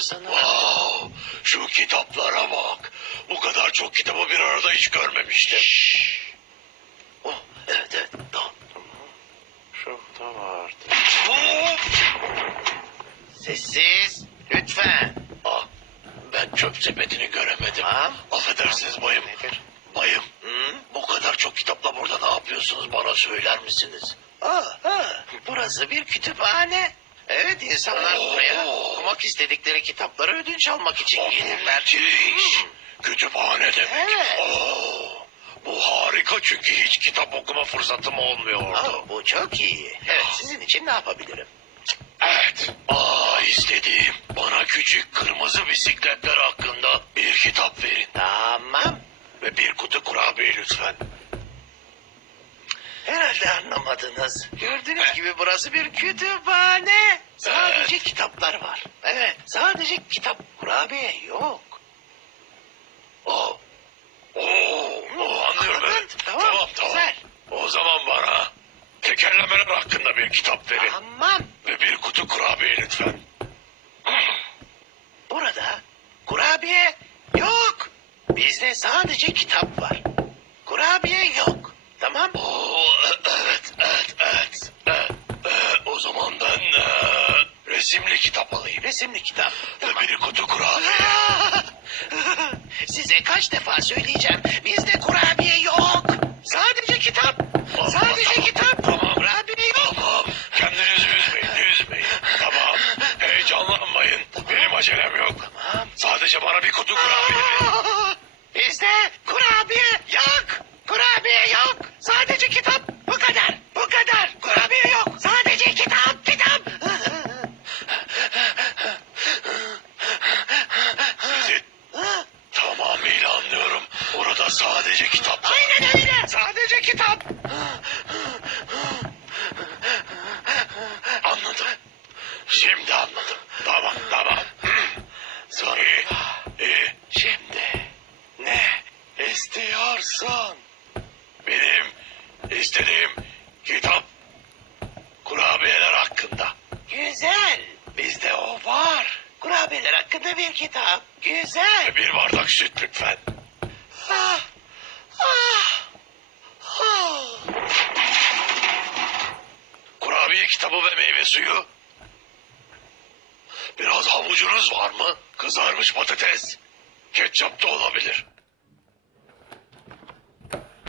sanırım. Wow, şu kitaplara bak. Bu kadar çok kitabı bir arada hiç görmemiştim. Oh, evet evet tamam. Şurada vardı. Hop! Sessiz. Lütfen. Ah, ben çöp sepetini göremedim. Tamam. Affedersiniz bayım. Nedir? Bayım, Hı? bu kadar çok kitapla burada ne yapıyorsunuz bana söyler misiniz? Aa, ha, burası bir kütüphane. Evet insanlar buraya okumak istedikleri kitapları ödünç almak için gelirler. Müthiş. Hı. Kütüphane demek. Evet. Oo, bu harika çünkü hiç kitap okuma fırsatım olmuyordu. Aa, bu çok iyi. Evet sizin için ne yapabilirim? Evet. Aa istediğim bana küçük kırmızı bisikletler hakkında bir kitap verin. Tamam. Ve bir kutu kurabiye lütfen. Herhalde anlamadınız. Gördüğünüz gibi burası bir kütüphane. Sadece kitaplar var. Evet, sadece kitap. Kurabiye yok. Oo. Oo, oo, anlıyorum Anladın? evet. Tamam, tamam. tamam. güzel. O zaman bana tekerlemeler hakkında bir kitap verin. Tamam. Ve bir kutu kurabiye lütfen. Burada kurabiye yok. Bizde sadece kitap var. Resimli kitap. Bir kutu kurabiye. Size kaç defa söyleyeceğim. Bizde kurabiye yok. Sadece kitap. Sadece Tamam, kitap. tamam. Kurabiye yok. Tamam. Kendinizi üzmeyin, üzmeyin. Tamam. Heyecanlanmayın. Benim acelem yok. Tamam. Sadece bana bir kutu kurabiye verin. Bizde. Kurabiye sadece kitap. Aynen öyle. Sadece kitap. Anladım. Şimdi anladım. Tamam, tamam. Sonra iyi. Şimdi ne istiyorsun? Benim istediğim kitap kurabiyeler hakkında. Güzel. Bizde o var. Kurabiyeler hakkında bir kitap. Güzel. Ve bir bardak süt lütfen. Kurabiye kitabı ve meyve suyu. Biraz havucunuz var mı? Kızarmış patates. Ketçap da olabilir.